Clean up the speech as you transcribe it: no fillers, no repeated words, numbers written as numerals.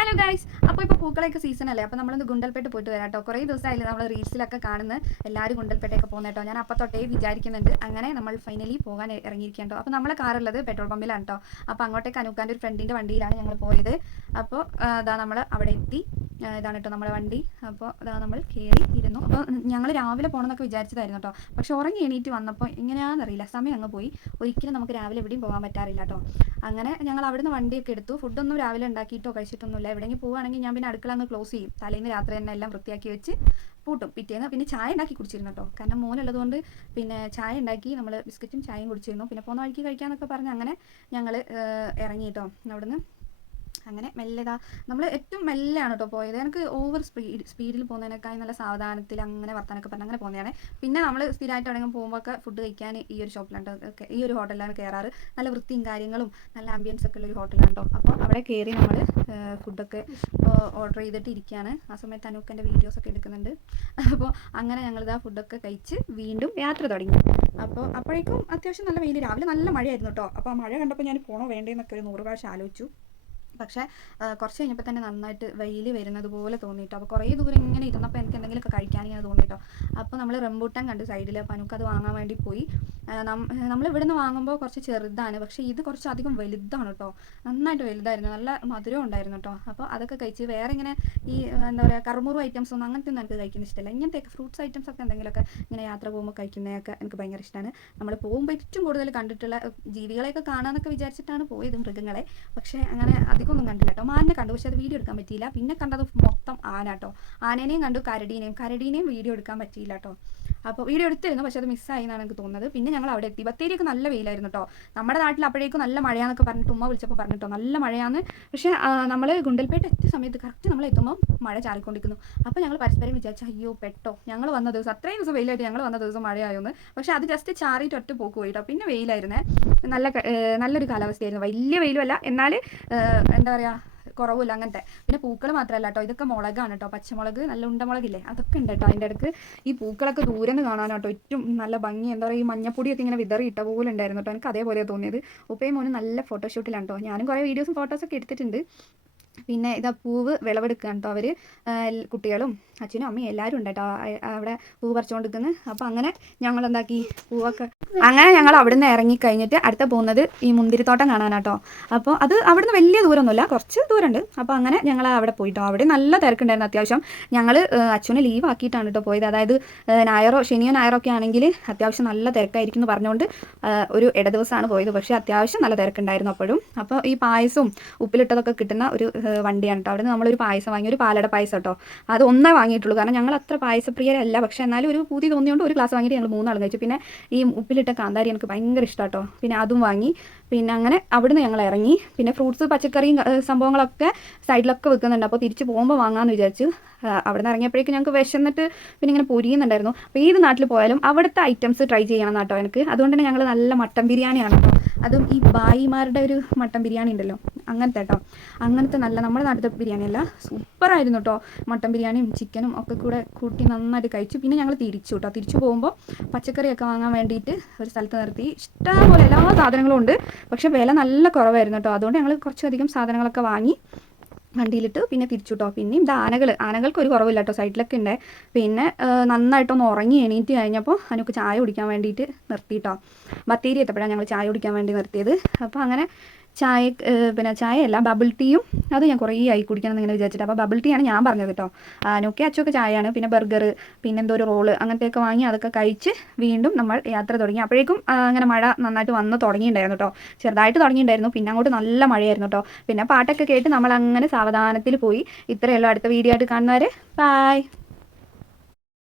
Hello guys, അപ്പോൾ ഇപ്പോൾ പൂക്കളൊക്കെ സീസൺ അല്ലേ. അപ്പോൾ നമ്മളൊന്ന് ഗുണ്ടൽപേട്ട് പോയിട്ട് വരാം കേട്ടോ. കുറേ ദിവസമായില്ലേ നമ്മൾ റീൽസിലൊക്കെ കാണുന്ന എല്ലാവരും ഗുണ്ടൽപേട്ടയൊക്കെ പോകുന്നത് കേട്ടോ. ഞാൻ അപ്പോൾ തൊട്ടേ വിചാരിക്കുന്നുണ്ട്. അങ്ങനെ നമ്മൾ ഫൈനലി പോകാൻ ഇറങ്ങിയിരിക്കാം കേട്ടോ. അപ്പോൾ നമ്മളെ കാറുള്ളത് പെട്രോൾ പമ്പിലാണ് കേട്ടോ. അപ്പോൾ അങ്ങോട്ടേക്ക് അനൂക്കാൻ്റെ ഒരു ഫ്രണ്ടിൻ്റെ വണ്ടിയിലാണ് ഞങ്ങൾ പോയത്. അപ്പോൾ ഇതാ നമ്മൾ അവിടെ എത്തി. ഇതാണ് കേട്ടോ നമ്മുടെ വണ്ടി. അപ്പോൾ ഇതാ നമ്മൾ കയറി ഇരുന്നു. അപ്പോൾ ഞങ്ങൾ രാവിലെ പോകണമെന്നൊക്കെ വിചാരിച്ചതായിരുന്നു കേട്ടോ. പക്ഷെ ഉറങ്ങി എണീറ്റ് വന്നപ്പോൾ എങ്ങനെയാണെന്നറിയില്ല, സമയം അങ്ങ് പോയി. ഒരിക്കലും നമുക്ക് രാവിലെ എവിടെയും പോകാൻ പറ്റാറില്ല കേട്ടോ. അങ്ങനെ ഞങ്ങൾ അവിടുന്ന് വണ്ടിയൊക്കെ എടുത്തു. ഫുഡൊന്നും രാവിലെ ഉണ്ടാക്കിയിട്ടോ കഴിച്ചിട്ടൊന്നുമില്ല. എവിടെയെങ്കിലും പോവുകയാണെങ്കിൽ ഞാൻ പിന്നെ അടുക്കള അങ്ങ് ക്ലോസ് ചെയ്യും. തലേന്ന് രാത്രി തന്നെ എല്ലാം വൃത്തിയാക്കി വെച്ച് പൂട്ടും. പിറ്റേന്ന് പിന്നെ ചായ ഉണ്ടാക്കി കുടിച്ചിരുന്നു കേട്ടോ. കാരണം മോനുള്ളതുകൊണ്ട് പിന്നെ ചായ ഉണ്ടാക്കി നമ്മൾ ബിസ്ക്കറ്റും ചായയും കുടിച്ചിരുന്നു. പിന്നെ പോകുന്ന വഴിക്ക് കഴിക്കാമെന്നൊക്കെ പറഞ്ഞ് അങ്ങനെ ഞങ്ങൾ ഇറങ്ങി കേട്ടോ അവിടുന്ന്. അങ്ങനെ മെല്ലെ നമ്മൾ ഏറ്റവും മെല്ലെയാണ് കേട്ടോ പോയത്. എനിക്ക് ഓവർ സ്പീഡിൽ പോകുന്നതിനേക്കാൾ നല്ല സാവധാനത്തിൽ അങ്ങനെ വർത്താനൊക്കെ പറഞ്ഞ് അങ്ങനെ പോകുന്നതാണ്. പിന്നെ നമ്മൾ സ്ഥിരമായിട്ട് എവിടെയെങ്കിലും പോകുമ്പോഴൊക്കെ ഫുഡ് കഴിക്കാൻ ഈ ഒരു ഷോപ്പിലാണ് ഒക്കെ ഈ ഒരു ഹോട്ടലിലാണ് കയറാറ്. നല്ല വൃത്തിയും കാര്യങ്ങളും നല്ല ആംബിയൻസ് ഒക്കെ ഉള്ളൊരു ഹോട്ടലാണ് കേട്ടോ. അപ്പോൾ അവിടെ കയറി നമ്മൾ ഫുഡൊക്കെ ഓർഡർ ചെയ്തിട്ട് ഇരിക്കുകയാണ്. ആ സമയത്ത് അനൂക്കൻ്റെ വീഡിയോസൊക്കെ എടുക്കുന്നുണ്ട്. അപ്പോൾ അങ്ങനെ ഞങ്ങളിതാ ഫുഡൊക്കെ കഴിച്ച് വീണ്ടും യാത്ര തുടങ്ങി. അപ്പോൾ അപ്പോഴേക്കും അത്യാവശ്യം നല്ല വെയിൽ, രാവിലെ നല്ല മഴയായിരുന്നു കേട്ടോ. അപ്പോൾ ആ മഴ കണ്ടപ്പോൾ ഞാൻ പോണോ വേണ്ടേന്നൊക്കെ ഒരു 100 പ്രാവശ്യം ആലോചിച്ചു. പക്ഷേ കുറച്ച് കഴിഞ്ഞപ്പോൾ തന്നെ നന്നായിട്ട് വെയിൽ വരുന്നത് പോലെ തോന്നിയിട്ടോ. അപ്പോൾ കുറേ ദൂരം ഇങ്ങനെ ഇരുന്നപ്പോൾ എനിക്ക് എന്തെങ്കിലുമൊക്കെ കഴിക്കാനിങ്ങനെ തോന്നിയിട്ടോ. അപ്പോൾ നമ്മൾ റംബൂട്ടാൻ കണ്ടു സൈഡിൽ. അപ്പോൾ എനിക്കത് വാങ്ങാൻ വേണ്ടി പോയി. നമ്മൾ ഇവിടെ നിന്ന് വാങ്ങുമ്പോൾ കുറച്ച് ചെറുതാണ്, പക്ഷേ ഇത് കുറച്ച് അധികം വലുതാണ് കേട്ടോ. നന്നായിട്ട് വലുതായിരുന്നു, നല്ല മധുരം ഉണ്ടായിരുന്നു കേട്ടോ. അപ്പോൾ അതൊക്കെ കഴിച്ച് വേറെ ഇങ്ങനെ ഈ എന്താ പറയുക കറുമുറു ഐറ്റംസ് ഒന്നും അങ്ങനത്തെ ഒന്നും എനിക്ക് കഴിക്കുന്ന ഇഷ്ടമല്ല. ഇങ്ങനത്തെയൊക്കെ ഫ്രൂട്ട്സ് ഐറ്റംസ് ഒക്കെ എന്തെങ്കിലുമൊക്കെ ഇങ്ങനെ യാത്ര പോകുമ്പോൾ കഴിക്കുന്നതൊക്കെ എനിക്ക് ഭയങ്കര ഇഷ്ടമാണ്. നമ്മൾ പോകുമ്പോൾ ഏറ്റവും കൂടുതൽ കണ്ടിട്ടുള്ള ജീവികളെയൊക്കെ കാണാമെന്നൊക്കെ വിചാരിച്ചിട്ടാണ് പോയത്, മൃഗങ്ങളെ. പക്ഷേ അങ്ങനെ അധികമൊന്നും കണ്ടില്ല കേട്ടോ. മാനിനെ കണ്ടു, പക്ഷെ അത് വീഡിയോ എടുക്കാൻ പറ്റിയില്ല. പിന്നെ കണ്ടത് മൊത്തം ആന കേട്ടോ. ആനേനെയും കണ്ടു, കരടീനെയും വീഡിയോ എടുക്കാൻ പറ്റിയില്ല കേട്ടോ. അപ്പോൾ വീഡിയോ എടുത്തിരുന്നു, പക്ഷെ അത് മിസ്സായി എന്നാണ് എനിക്ക് തോന്നുന്നത്. പിന്നെ ഞങ്ങൾ അവിടെ എത്തി. ബത്തേരിയൊക്കെ നല്ല വെയിലായിരുന്നു കേട്ടോ. നമ്മുടെ നാട്ടിൽ അപ്പോഴേക്കും നല്ല മഴയാന്നൊക്കെ പറഞ്ഞിട്ട് ഉമ്മ വിളിച്ചപ്പോൾ പറഞ്ഞിട്ടോ നല്ല മഴയാന്ന്. പക്ഷേ നമ്മൾ ഗുണ്ടൽപേട്ട് എത്തിയ സമയത്ത് കറക്റ്റ് നമ്മൾ എത്തുമ്പോൾ മഴ ചാറിക്കൊണ്ടിരിക്കുന്നു. അപ്പോൾ ഞങ്ങൾ പരസ്പരം വിചാരിച്ചു അയ്യോ പെട്ടോ, ഞങ്ങൾ വന്ന ദിവസം അത്രയും ദിവസം വെയിലായിട്ട് ഞങ്ങൾ വന്ന ദിവസം മഴയായോന്ന്. പക്ഷേ അത് ജസ്റ്റ് ചാറിയിട്ട് ഒറ്റ പോക്ക് പോയിട്ടോ. പിന്നെ വെയിലായിരുന്നേ, നല്ലൊരു കാലാവസ്ഥയായിരുന്നു. വലിയ വെയിലും അല്ല, എന്നാൽ എന്താ പറയുക കുറവില്ല അങ്ങനത്തെ. പിന്നെ പൂക്കൾ മാത്രമല്ല കേട്ടോ, ഇതൊക്കെ മുളകാണ് കേട്ടോ. പച്ചമുളക്, നല്ല ഉണ്ടമുളകില്ലേ, അതൊക്കെ ഉണ്ട് കേട്ടോ. അതിൻ്റെ ഇടയ്ക്ക് ഈ പൂക്കളൊക്കെ ദൂരെ നിന്ന് കാണാനാട്ടോ ഏറ്റവും നല്ല ഭംഗി. എന്താ പറയുക, ഈ മഞ്ഞപ്പൊടിയൊക്കെ ഇങ്ങനെ വിതറി ഇട്ട പോലെ ഉണ്ടായിരുന്നു കേട്ടോ. എനിക്ക് അതേപോലെ തോന്നിയത്. ഉപ്പയും മോനും നല്ല ഫോട്ടോഷൂട്ടിലാണ് കേട്ടോ. ഞാനും കുറേ വീഡിയോസും ഫോട്ടോസൊക്കെ എടുത്തിട്ടുണ്ട്. പിന്നെ ഇതാ പൂവ് വിളവെടുക്കുകയാണ് കേട്ടോ അവർ. കുട്ടികളും അച്ഛനും അമ്മയും എല്ലാവരും ഉണ്ട് കേട്ടോ അവിടെ പൂവ് പറിച്ചുകൊണ്ടിരിക്കുന്നത്. അപ്പോൾ അങ്ങനെ ഞങ്ങൾ എന്താക്കി പൂവൊക്കെ അങ്ങനെ ഞങ്ങൾ അവിടെ നിന്ന് ഇറങ്ങിക്കഴിഞ്ഞിട്ട് അടുത്ത പോകുന്നത് ഈ മുന്തിരിത്തോട്ടം കാണാനാട്ടോ. അപ്പോൾ അത് അവിടെ നിന്ന് വലിയ ദൂരമൊന്നുമില്ല, കുറച്ച് ദൂരമുണ്ട്. അപ്പോൾ അങ്ങനെ ഞങ്ങൾ അവിടെ പോയിട്ടോ. അവിടെ നല്ല തിരക്കുണ്ടായിരുന്നു അത്യാവശ്യം. ഞങ്ങൾ അച്ഛനെ ലീവ് ആക്കിയിട്ടാണ് കേട്ടോ പോയത്. അതായത് ശനിയോ ഞായറോ ഒക്കെ ആണെങ്കിൽ അത്യാവശ്യം നല്ല തിരക്കായിരിക്കും എന്ന് പറഞ്ഞുകൊണ്ട് ഒരു ദിവസമാണ് പോയത്. പക്ഷേ അത്യാവശ്യം നല്ല തിരക്കുണ്ടായിരുന്നു അപ്പോഴും. അപ്പോൾ ഈ പായസവും ഉപ്പിലിട്ടതൊക്കെ കിട്ടുന്ന ഒരു വണ്ടിയാണ് കേട്ടോ. അവിടെ നിന്ന് നമ്മളൊരു പായസം വാങ്ങി, ഒരു പാലട പായസം കേട്ടോ. അത് ഒന്നേ വാങ്ങിയിട്ടുള്ളൂ, കാരണം ഞങ്ങൾ അത്ര പായസപ്രിയരല്ല. പക്ഷേ എന്നാലും ഒരു പൂതി തോന്നിയോണ്ട് ഒരു ഗ്ലാസ് വാങ്ങിയിട്ട് ഞങ്ങൾ 3 ആൾ കഴിച്ചു. പിന്നെ ഈ ഉപ്പിലിട്ട കാന്താരി എനിക്ക് ഭയങ്കര ഇഷ്ടം കേട്ടോ. പിന്നെ അതും വാങ്ങി. പിന്നെ അങ്ങനെ അവിടുന്ന് ഞങ്ങൾ ഇറങ്ങി. പിന്നെ ഫ്രൂട്ട്സ് പച്ചക്കറിയും സംഭവങ്ങളൊക്കെ സൈഡിലൊക്കെ വെക്കുന്നുണ്ട്. അപ്പോൾ തിരിച്ച് പോകുമ്പോൾ വാങ്ങാമെന്ന് വിചാരിച്ചു. അവിടെ നിന്ന് ഇറങ്ങിയപ്പോഴേക്കും ഞങ്ങൾക്ക് വിശന്നിട്ട് പിന്നെ ഇങ്ങനെ പൊരിയുന്നുണ്ടായിരുന്നു. അപ്പോൾ ഏത് നാട്ടിൽ പോയാലും അവിടുത്തെ ഐറ്റംസ് ട്രൈ ചെയ്യണം കേട്ടോ എനിക്ക്. അതുകൊണ്ട് തന്നെ ഞങ്ങൾ നല്ല മട്ടൻ ബിരിയാണിയാണ് കേട്ടോ. അതും ഈ ബായിമാരുടെ ഒരു മട്ടൻ ബിരിയാണി ഉണ്ടല്ലോ, അങ്ങനത്തെ കേട്ടോ. അങ്ങനത്തെ നല്ല നമ്മുടെ നാട്ടിലത്തെ ബിരിയാണി അല്ല, സൂപ്പറായിരുന്നു കേട്ടോ. മട്ടൻ ബിരിയാണിയും ചിക്കനും ഒക്കെ കൂടെ കൂട്ടി നന്നായിട്ട് കഴിച്ചു. പിന്നെ ഞങ്ങൾ തിരിച്ചു കേട്ടോ. തിരിച്ചു പോകുമ്പോൾ പച്ചക്കറിയൊക്കെ വാങ്ങാൻ വേണ്ടിയിട്ട് ഒരു സ്ഥലത്ത് നിർത്തി. ഇഷ്ടംപോലെ എല്ലാ സാധനങ്ങളും ഉണ്ട്, പക്ഷേ വില നല്ല കുറവായിരുന്നു കേട്ടോ. അതുകൊണ്ട് ഞങ്ങൾ കുറച്ചധികം സാധനങ്ങളൊക്കെ വാങ്ങി വണ്ടിയിലിട്ട് പിന്നെ തിരിച്ചു കേട്ടോ. പിന്നെയും ഇത് ആനകൾക്ക് ഒരു കുറവില്ല കേട്ടോ, സൈഡിലൊക്കെ ഉണ്ട്. പിന്നെ നന്നായിട്ടൊന്ന് ഉറങ്ങി എണീറ്റ് കഴിഞ്ഞപ്പോൾ അതിനൊക്കെ ചായ കുടിക്കാൻ വേണ്ടിയിട്ട് നിർത്തി കേട്ടോ. ബത്തേരി എത്തപ്പോഴാണ് ഞങ്ങൾ ചായ കുടിക്കാൻ വേണ്ടി നിർത്തിയത്. അപ്പോൾ അങ്ങനെ പിന്നെ ചായയല്ല ബബിൾ ടീയും അത് ഞാൻ കുറേ ആയി കുടിക്കണം എന്നിങ്ങനെ വിചാരിച്ചിട്ട്. അപ്പോൾ ബബിൾ ടീ ആണ് ഞാൻ പറഞ്ഞത് കേട്ടോ. നോക്കി അച്ചൊക്കെ ചായയാണ്. പിന്നെ ബർഗർ, പിന്നെ എന്തോ ഒരു റോള് അങ്ങനത്തെയൊക്കെ വാങ്ങി അതൊക്കെ കഴിച്ച് വീണ്ടും നമ്മൾ യാത്ര തുടങ്ങി. അപ്പോഴേക്കും അങ്ങനെ മഴ നന്നായിട്ട് വന്ന് തുടങ്ങിയിട്ടുണ്ടായിരുന്നു കേട്ടോ. ചെറുതായിട്ട് തുടങ്ങിയിട്ടുണ്ടായിരുന്നു, പിന്നെ അങ്ങോട്ട് നല്ല മഴയായിരുന്നു കേട്ടോ. പിന്നെ പാട്ടൊക്കെ കേട്ട് നമ്മൾ അങ്ങനെ സാവധാനത്തിൽ പോയി. ഇത്രയേ ഉള്ളൂ. അടുത്ത വീഡിയോ ആയിട്ട് കാണുന്നവരെ ബൈ.